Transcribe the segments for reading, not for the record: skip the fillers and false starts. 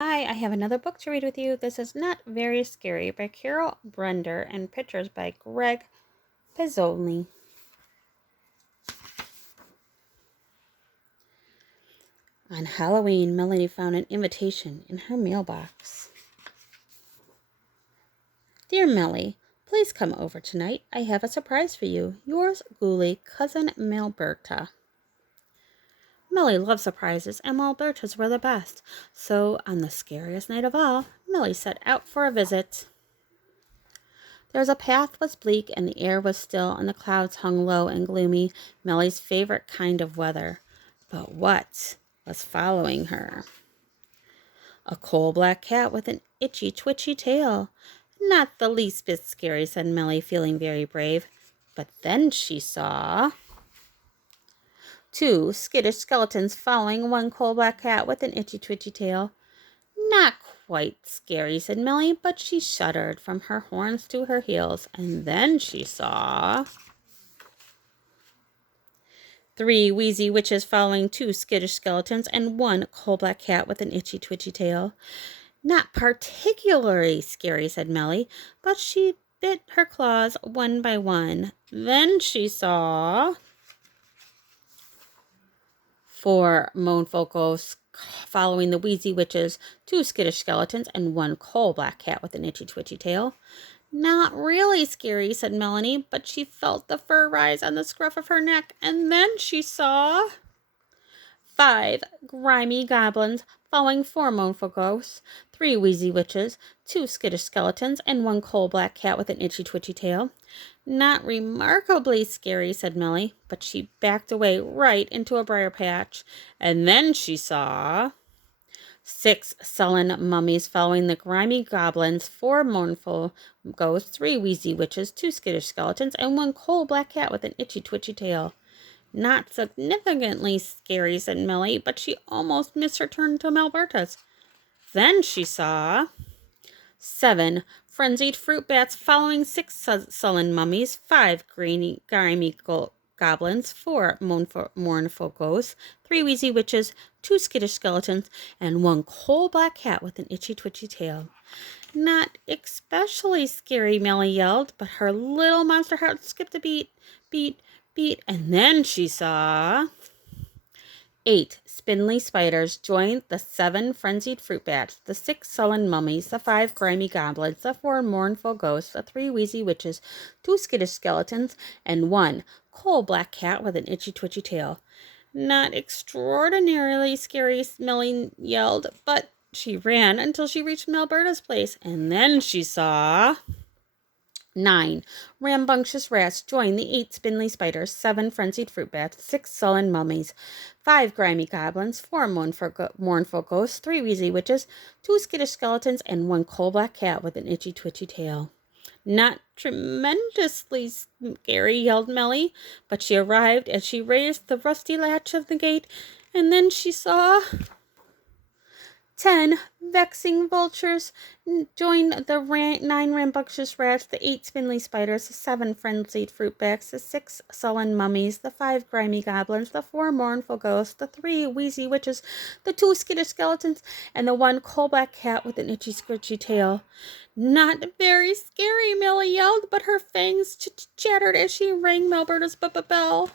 Hi, I have another book to read with you. This is Not Very Scary by Carol Brendler and pictures by Greg Pizzoli. On Halloween, Melanie found an invitation in her mailbox. Dear Melly, please come over tonight. I have a surprise for you. Yours, Ghoulie, cousin Melberta. Millie loved surprises, and Melbertas were the best. So, on the scariest night of all, Millie set out for a visit. The path was bleak, and the air was still, and the clouds hung low and gloomy, Millie's favorite kind of weather. But what was following her? A coal-black cat with an itchy, twitchy tail. Not the least bit scary, said Millie, feeling very brave. But then she saw two skittish skeletons following one coal-black cat with an itchy, twitchy tail. Not quite scary, said Millie, but she shuddered from her horns to her heels. And then she saw three wheezy witches following two skittish skeletons and one coal-black cat with an itchy, twitchy tail. Not particularly scary, said Millie, but she bit her claws one by one. Then she saw four mournful ghosts following the wheezy witches, two skittish skeletons, and one coal-black cat with an itchy, twitchy tail. Not really scary, said Melanie, but she felt the fur rise on the scruff of her neck, and then she saw five grimy goblins following four mournful ghosts, three wheezy witches, two skittish skeletons, and one coal-black cat with an itchy, twitchy tail. Not remarkably scary, said Millie, but she backed away right into a briar patch, and then she saw six sullen mummies following the grimy goblins, four mournful ghosts, three wheezy witches, two skittish skeletons, and one coal-black cat with an itchy, twitchy tail. Not significantly scary, said Millie, but she almost missed her turn to Melberta's. Then she saw seven frenzied fruit bats following six sullen mummies, five grimy goblins, four mournful ghosts, three wheezy witches, two skittish skeletons, and one coal-black cat with an itchy, twitchy tail. Not especially scary, Millie yelled, but her little monster heart skipped a beat, and then she saw eight spindly spiders joined the seven frenzied fruit bats, the six sullen mummies, the five grimy goblins, the four mournful ghosts, the three wheezy witches, two skittish skeletons, and one coal-black cat with an itchy, twitchy tail. Not extraordinarily scary, Millie yelled, but she ran until she reached Melberta's place, and then she saw nine rambunctious rats joined the eight spindly spiders, seven frenzied fruit bats, six sullen mummies, five grimy goblins, four mournful ghosts, three wheezy witches, two skittish skeletons, and one coal-black cat with an itchy, twitchy tail. Not tremendously scary, yelled Millie, but she arrived as she raised the rusty latch of the gate, and then she saw 10 vexing vultures joined the 9 rambunctious rats, the 8 spindly spiders, the 7 frenzied fruit bats, the 6 sullen mummies, the 5 grimy goblins, the 4 mournful ghosts, the 3 wheezy witches, the 2 skittish skeletons, and the 1 coal-black cat with an itchy, scritchy tail. Not very scary, Millie yelled, but her fangs chattered as she rang Melberta's bell.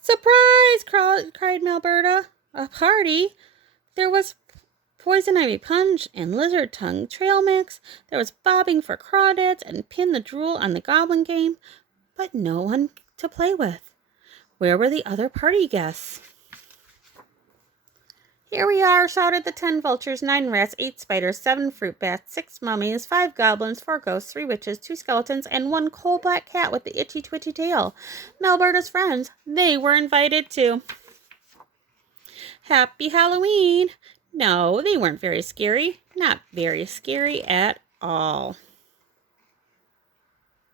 Surprise! Cried Melberta. A party? There was poison ivy punch and lizard tongue trail mix. There was bobbing for crawdads and pin the drool on the goblin game, but no one to play with. Where were the other party guests? Here we are, shouted the 10 vultures, 9 rats, 8 spiders, 7 fruit bats, 6 mummies, 5 goblins, 4 ghosts, 3 witches, 2 skeletons, and 1 coal-black cat with the itchy, twitchy tail. Melberta's friends, they were invited too. Happy Halloween! No, they weren't very scary. Not very scary at all.